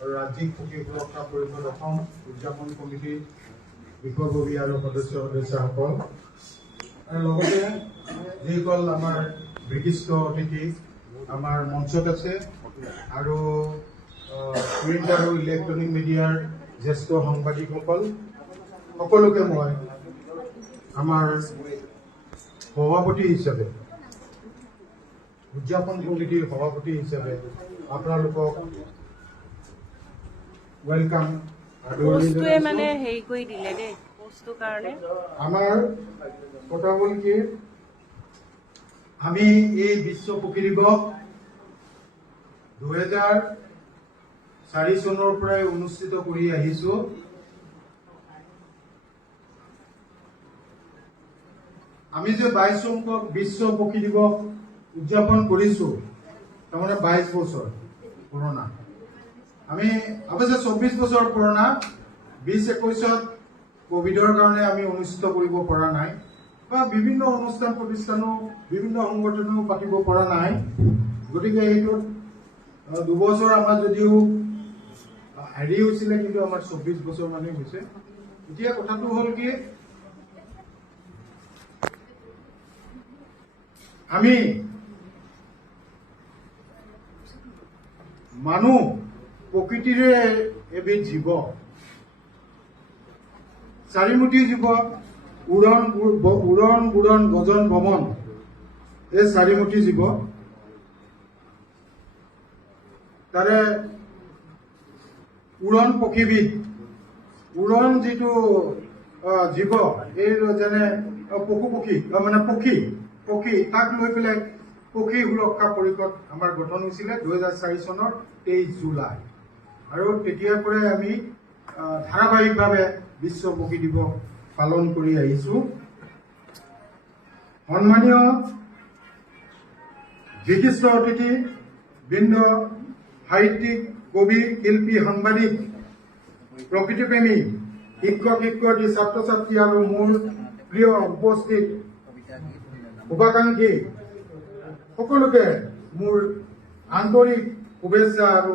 আৰু ৰাজ্যিক পক্ষী সুৰক্ষা পৰিষদ অসম উদযাপন কমিটিৰ বিষয়ববী আৰু সদস্যসকল আৰু লগতে যিসকল আমাৰ বিশিষ্ট অতিথি আমাৰ মঞ্চত আছে আৰু প্ৰিণ্ট আৰু ইলেক্ট্ৰনিক মিডিয়াৰ জ্যেষ্ঠ সাংবাদিকসকল সকলোকে মই আমাৰ সভাপতি হিচাপে উদযাপন কমিটিৰ সভাপতি হিচাপে আপোনালোকক ওয়েলকাম মানে হেৰি কৰি দিলে দেই পোষ্টৰ কাৰণে আমাৰ কথা হ'ল কি আমি এই বিশ্ব পক্ষী দিৱস 2004 চনৰ পৰাই অনুষ্ঠিত কৰি আহিছো। আমি যে 22 সংখ্যক বিশ্ব পক্ষী দিৱস উদযাপন কৰিছো তাৰমানে 22 বছৰ পুৰণা। আমি অৱশ্যে 24 বছৰ পুৰণা 2021ত কোভিডৰ কাৰণে আমি অনুষ্ঠিত কৰিব পৰা নাই বা বিভিন্ন অনুষ্ঠান প্ৰতিষ্ঠানো বিভিন্ন সংগঠনো পাতিব পৰা নাই। গতিকে এইটোত 2 বছৰ আমাৰ যদিও হেৰি হৈছিলে কিন্তু আমাৰ 24 বছৰ মানে হৈছে। এতিয়া কথাটো হ'ল কি আমি মানুহ প্ৰকৃতিৰে এবিধ জীৱ, চাৰিমুঠি জীৱ, উৰণ বুৰণ গজন ভ্ৰমণ এই চাৰিমুঠি জীৱ। তাৰে উৰণ পক্ষীবিধ উৰণ যিটো জীৱ এই যেনে পশু পক্ষী মানে পক্ষী তাক লৈ পেলাই পক্ষী সুৰক্ষা পৰিষদ আমাৰ গঠন হৈছিলে 2004 চনৰ 23 জুলাই আৰু তেতিয়াৰ পৰাই আমি ধাৰাবাহিকভাৱে বিশ্ব পক্ষী দিৱস পালন কৰি আহিছো। সন্মানীয় বিশিষ্ট অতিথি বৃন্দ, সাহিত্যিক, কবি, শিল্পী, সাংবাদিক, প্ৰকৃতিপ্ৰেমী, শিক্ষক শিক্ষয়িত্ৰী, ছাত্ৰ ছাত্ৰী আৰু মোৰ প্ৰিয় উপস্থিত শুভাকাংক্ষী সকলোকে মোৰ আন্তৰিক শুভেচ্ছা আৰু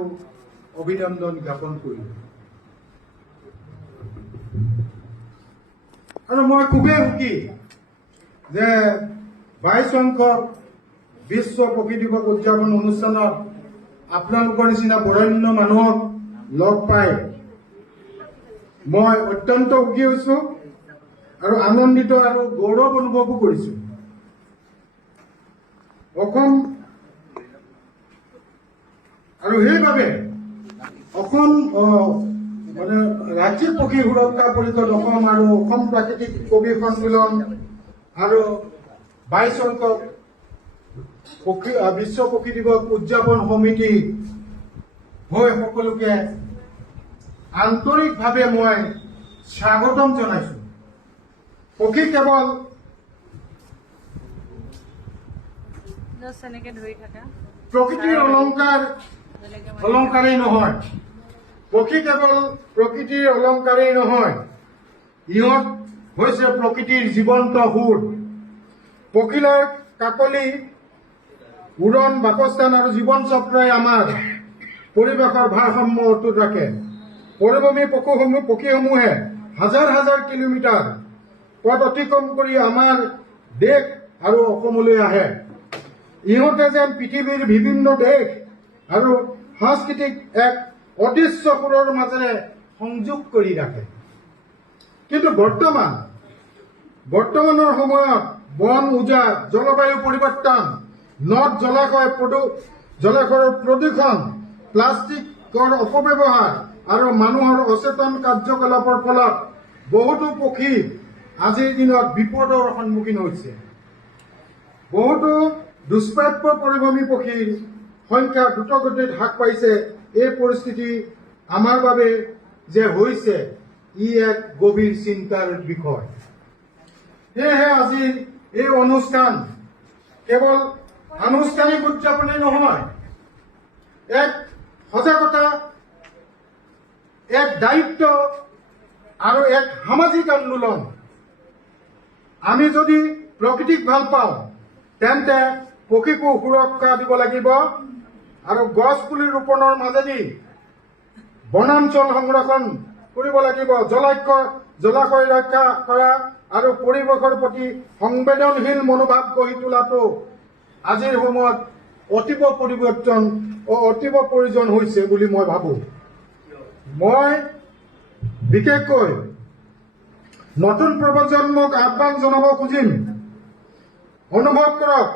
অভিনন্দন জ্ঞাপন কৰিলো। আৰু মই খুবেই সুখী যে 22 সংখ্যক বিশ্ব পক্ষী দিৱস উদযাপন অনুষ্ঠানত আপোনালোকৰ নিচিনা বৰেণ্য মানুহক লগ পাই মই অত্যন্ত সুখী হৈছো আৰু আনন্দিত আৰু গৌৰৱ অনুভৱো কৰিছো। অসম আৰু সেইবাবে অসম মানে ৰাজ্যিক পক্ষী সুৰক্ষা পৰিষদ অসম আৰু অসম প্ৰাকৃতিক কবি সন্মিলন আৰু 22 সংখ্যক বিশ্ব পক্ষী দিৱস উদযাপন সমিতি হৈ সকলোকে আন্তৰিকভাৱে মই স্বাগতম জনাইছো। পক্ষী কেৱল প্ৰকৃতিৰ অলংকাৰেই নহয়, পক্ষী কেৱল প্ৰকৃতিৰ অলংকাৰেই নহয়, ইহঁত হৈছে প্ৰকৃতিৰ জীৱন্ত সুৰ। পখিলাৰ কাকলি, উৰণ, বাসস্থান আৰু জীৱন চক্ৰই আমাৰ পৰিৱেশৰ ভাৰসাম্য অটুট ৰাখে। পৰিভ্ৰমী পক্ষীসমূহে হাজাৰ হাজাৰ কিলোমিটাৰ পথ অতিক্ৰম কৰি আমাৰ দেশ আৰু অসমলৈ আহে। ইহঁতে যেন পৃথিৱীৰ বিভিন্ন দেশ আৰু সাংস্কৃতিক এক অদৃশ্য সুৰৰ মাজেৰে সংযোগ কৰি ৰাখে। কিন্তু বৰ্তমানৰ সময়ত বন উজাড়, জলবায়ু পৰিৱৰ্তন, নদ জলাশয়ৰ প্ৰদূষণ, প্লাষ্টিকৰ অপব্যৱহাৰ আৰু মানুহৰ অচেতন কাৰ্যকলাপৰ ফলত বহুতো পক্ষী আজিৰ দিনত বিপদৰ সন্মুখীন হৈছে। বহুতো দুষ্প্ৰাপ্য পৰিভ্ৰমী পক্ষীৰ সংখ্যা দ্ৰুতগতিত হ্ৰাস পাইছে। এই পৰিস্থিতি আমাৰ বাবে যে হৈছে ই এক গভীৰ চিন্তাৰ বিষয়। সেয়েহে আজিৰ এই অনুষ্ঠান কেৱল আনুষ্ঠানিক উদযাপনেই নহয়, এক সজাগতা, এক দায়িত্ব আৰু এক সামাজিক আন্দোলন। আমি যদি প্ৰকৃতিক ভাল পাওঁ তেন্তে পক্ষীকো সুৰক্ষা দিব লাগিব আৰু গছ পুলি ৰোপণৰ মাজেদি বনাঞ্চল সংৰক্ষণ কৰিব লাগিব, জলাশয় ৰক্ষা কৰা আৰু পৰিৱেশৰ প্ৰতি সংবেদনশীল মনোভাৱ গঢ়ি তোলাটো আজিৰ সময়ত অতীৱ প্ৰয়োজন হৈছে বুলি মই ভাবোঁ। মই বিশেষকৈ নতুন প্ৰজন্মক আহ্বান জনাব খুজিম, অনুভৱ কৰক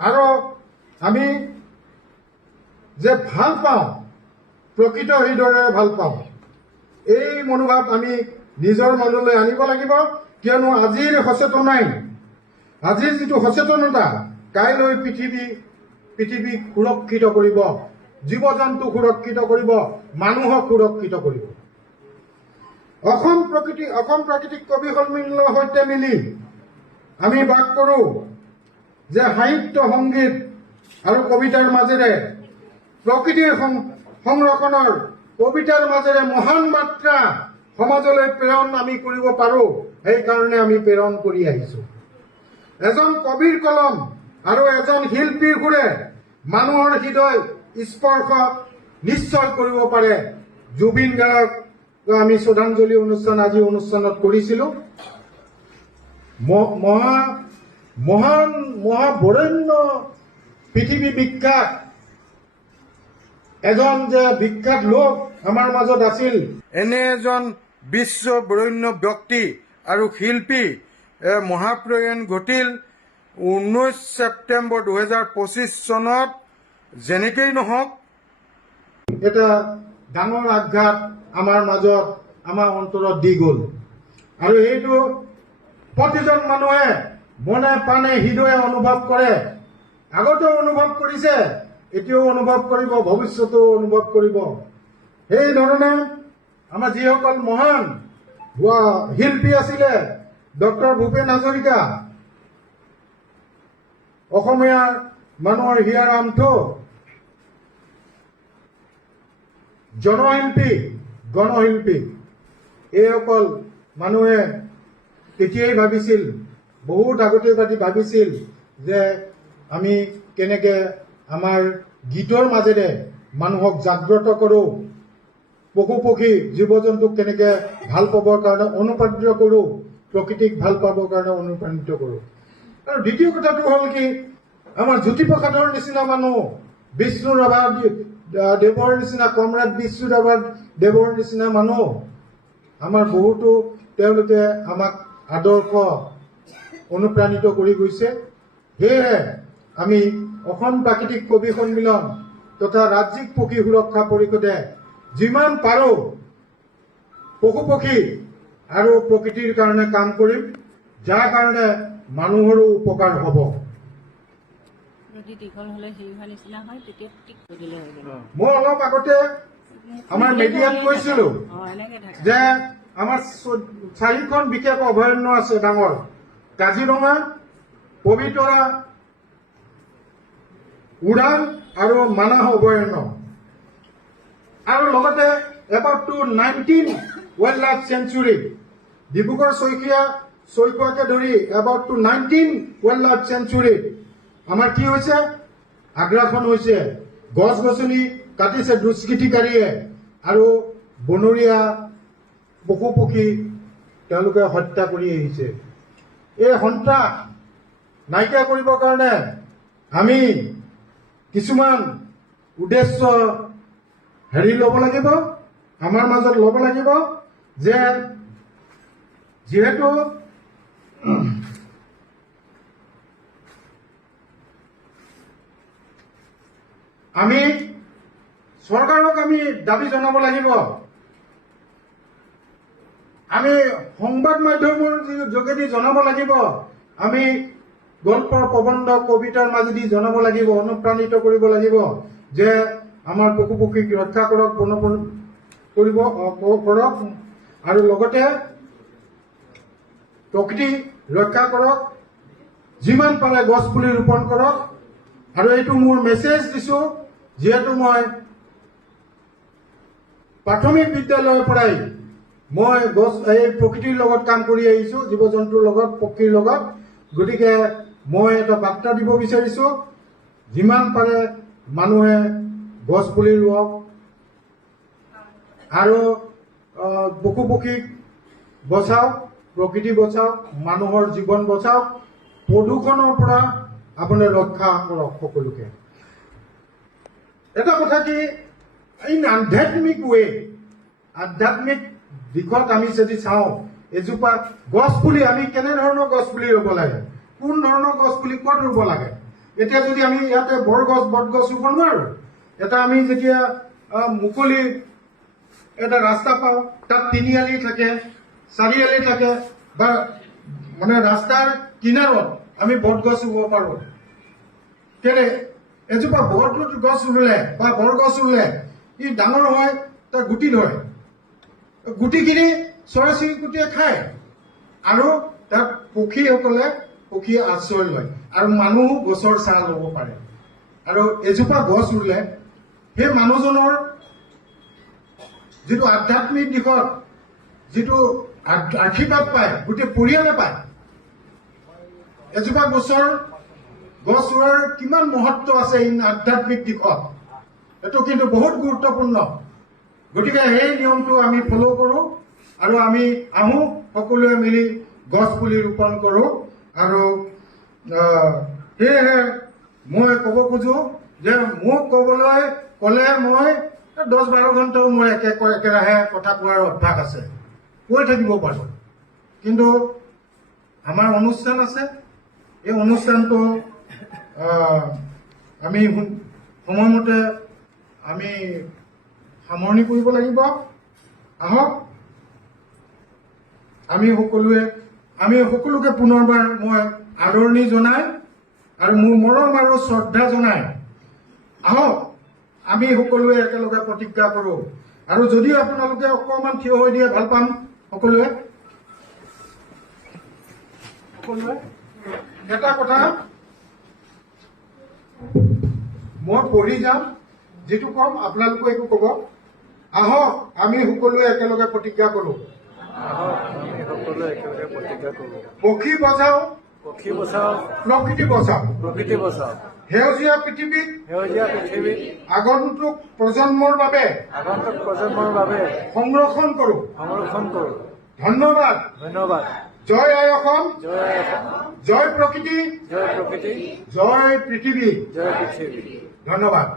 আৰু আমি যে ভাল পাওঁ, প্ৰকৃত হৃদয়েৰে ভাল পাওঁ, এই মনোভাৱ আমি নিজৰ মাজলৈ আনিব লাগিব। কিয়নো আজিৰ যিটো সচেতনতা কাইলৈ পৃথিৱীক সুৰক্ষিত কৰিব, জীৱ জন্তু সুৰক্ষিত কৰিব, মানুহক সুৰক্ষিত কৰিব। অসম প্ৰাকৃতিক কবি সন্মিলনৰ সৈতে মিলি আমি বাস কৰোঁ যে সাহিত্য, সংগীত আৰু কবিতাৰ মাজেৰে প্ৰকৃতিৰ সংৰক্ষণৰ কবিতাৰ মাজেৰে মহান বাৰ্তা সমাজলৈ প্ৰেৰণ আমি কৰিব পাৰোঁ। সেইকাৰণে আমি প্ৰেৰণ কৰি আহিছোঁ। এজন কবিৰ কলম আৰু এজন শিল্পীৰ সুৰে মানুহৰ হৃদয় স্পৰ্শ নিশ্চয় কৰিব পাৰে। জুবিন গাৰ্গক আমি শ্ৰদ্ধাঞ্জলি আজি অনুষ্ঠানত কৰিছিলোঁ। মহাবৰেণ্য পৃথিৱী বিখ্যাত এজন যে বিখ্যাত লোক আমাৰ মাজত আছিল, এনে এজন বিশ্ব বৰেণ্য ব্যক্তি আৰু শিল্পী মহাপ্ৰয়াণ ঘটিল 19 ছেপ্টেম্বৰ 2025 চনত। যেনেকেই নহওক, এটা ডাঙৰ আঘাত আমাৰ মাজত, আমাৰ অন্তৰত দি গ'ল আৰু এইটো প্ৰতিজন মানুহে মনে প্ৰাণে হৃদয়ে অনুভৱ কৰে। আগতেও অনুভৱ কৰিছে, এতিয়াও অনুভৱ কৰিব, ভৱিষ্যতেও অনুভৱ কৰিব। সেইধৰণে আমাৰ যিসকল মহান শিল্পী আছিলে, ডক্টৰ ভূপেন হাজৰিকা, অসমীয়া মানুহৰ হিয়াৰ আমঠু, গণশিল্পী, এইসকল মানুহে তেতিয়াই ভাবিছিল, বহুত আগতে ভাবিছিল যে আমি কেনেকে আমাৰ গীতৰ মাজেৰে মানুহক জাগ্ৰত কৰোঁ, পশু পক্ষী জীৱ জন্তুক কেনেকে ভাল পাবৰ কাৰণে অনুপ্ৰাণিত কৰোঁ, প্ৰকৃতিক ভাল পাবৰ কাৰণে অনুপ্ৰাণিত কৰোঁ। আৰু দ্বিতীয় কথাটো হ'ল কি, আমাৰ জ্যোতিপ্ৰসাদৰ নিচিনা মানুহ, বিষ্ণু ৰাভা দেৱৰ নিচিনা, কমৰেড বিষ্ণু ৰাভা দেৱৰ নিচিনা মানুহ আমাৰ বহুতো, তেওঁলোকে আমাক আদৰ্শ অনুপ্ৰাণিত কৰি গৈছে। সেয়েহে আমি অসম প্ৰাকৃতিক কবি সন্মিলন তথা ৰাজ্যিক পক্ষী সুৰক্ষা পৰিষদে যিমান পাৰোঁ পশু পক্ষী আৰু প্ৰকৃতিৰ কাৰণে কাম কৰিম, যাৰ কাৰণে মানুহৰো উপকাৰ হ'ব। যদি দীঘল হ'লে হেৰি হোৱা নিচিনা হয়, তেতিয়া ঠিক কৰি দিলে হৈ গ'ল। মই অলপ আগতে আমাৰ মিডিয়াত কৈছিলোঁ যে আমাৰ 4খন বিশেষ অভয়াৰণ্য আছে ডাঙৰ: কাজিৰঙা, পবিতৰা, ওৰাং আৰু মানাহ অভয়াৰণ্য। আৰু লগতে about to 19 wild life sanctuary, Dibrugarh চৈখোৱাকে ধৰি about to 19 wild life sanctuary আমাৰ কি হৈছে, আগ্ৰাসন হৈছে। গছ গছনি কাটিছে দুষ্কৃতিকাৰীয়ে আৰু বনৰীয়া পশু পক্ষী তেওঁলোকে হত্যা কৰি আহিছে। এই সন্ত্ৰাস নাইকিয়া কৰিবৰ কাৰণে আমি কিছুমান উদ্দেশ্য ল'ব লাগিব, আমাৰ মাজত ল'ব লাগিব যে যিহেতু আমি চৰকাৰক আমি দাবী জনাব লাগিব, আমি সংবাদ মাধ্যমৰ যোগেদি জনাব লাগিব, আমি গল্প, প্ৰবন্ধ, কবিতাৰ মাজেদি জনাব লাগিব, অনুপ্ৰাণিত কৰিব লাগিব যে আমাৰ পশু পক্ষীক ৰক্ষা কৰক, কৰক আৰু লগতে প্ৰকৃতি ৰক্ষা কৰক, যিমান পাৰে গছ পুলি ৰোপণ কৰক। আৰু এইটো মোৰ মেছেজ দিছোঁ, যিহেতু মই প্ৰাথমিক বিদ্যালয়ৰ পৰাই মই এই প্ৰকৃতিৰ লগত কাম কৰি আহিছোঁ, জীৱ জন্তুৰ লগত, পক্ষীৰ লগত। গতিকে মই এটা বাৰ্তা দিব বিচাৰিছোঁ, যিমান পাৰে মানুহে গছ পুলি ৰুৱক, আৰু পশু পক্ষীক বচাওক, প্ৰকৃতি বচাওক, মানুহৰ জীৱন বচাওক, প্ৰদূষণৰ পৰা আপুনি ৰক্ষা কৰক সকলোকে। এটা কথা কি, ইন আধ্যাত্মিক আধ্যাত্মিক দিশত আমি যদি চাওঁ, এজোপা গছ পুলি আমি কেনেধৰণৰ গছ পুলি ৰুব লাগে, কোন ধৰণৰ গছ পুলি ক'ত ৰুব লাগে। এতিয়া যদি আমি ইয়াতে বৰগছ বটগছ ৰুব নোৱাৰো, এটা আমি যেতিয়া মুকলি এটা ৰাস্তা পাওঁ, তাত 3 আলি থাকে, 4 আলি থাকে, বা মানে ৰাস্তাৰ কিনাৰত আমি বটগছ ৰুব পাৰো। কেলে এজোপা বট গছ ৰুলে বা বৰগছ ৰুলে ই ডাঙৰ হয়, তাৰ গুটি ধৰে, গুটিখিনি চৰাই চিৰিকটিয়ে খায়, আৰু তাত পক্ষী আশ্ৰয় লয়, আৰু মানুহো গছৰ ছাঁ ল'ব পাৰে। আৰু এজোপা গছ ৰুলে সেই মানুহজনৰ যিটো আধ্যাত্মিক দিশত যিটো আশীৰ্বাদ পায়, গোটেই পৰিয়ালে পায়। এজোপা গছ ৰোৱাৰ কিমান মহত্ব আছে আধ্যাত্মিক দিশত, এইটো কিন্তু বহুত গুৰুত্বপূৰ্ণ। গতিকে সেই নিয়মটো আমি ফ'ল' কৰোঁ, আৰু আমি আহোঁ সকলোৱে মিলি গছ পুলি ৰোপণ কৰোঁ। আৰু সেয়েহে মই ক'ব খোজো যে মোক ক'বলৈ ক'লে মই 10-12 ঘণ্টাও মোৰ একেৰাহে কথা কোৱাৰ অভ্যাস আছে, কৈ থাকিব পাৰোঁ। কিন্তু আমাৰ অনুষ্ঠান আছে, এই অনুষ্ঠানটো আমি সময়মতে আমি সামৰণি কৰিব লাগিব। আহক আমি সকলোকে পুনৰবাৰ মই আদৰণি জনাই আৰু মোৰ মৰম আৰু শ্ৰদ্ধা জনাই আহক আমি সকলোৱে একেলগে প্ৰতিজ্ঞা কৰোঁ। আৰু যদিও আপোনালোকে অকণমান থিয় হৈ দিয়ে ভাল পাম। সকলোৱে এটা কথা মই পঢ়ি যাম, যিটো কম আপোনালোকে একো ক'ব। আহক আমি সকলোৱে একেলগে প্ৰতিজ্ঞা কৰোঁ। পক্ষী বচাও, প্ৰকৃতি বচাও। সেউজীয়া পৃথিৱীত আগন্তুক প্ৰজন্মৰ বাবে সংৰক্ষণ কৰোঁ। ধন্যবাদ। জয় আই অসম, জয় প্ৰকৃতি, জয় পৃথিৱী। ধন্যবাদ।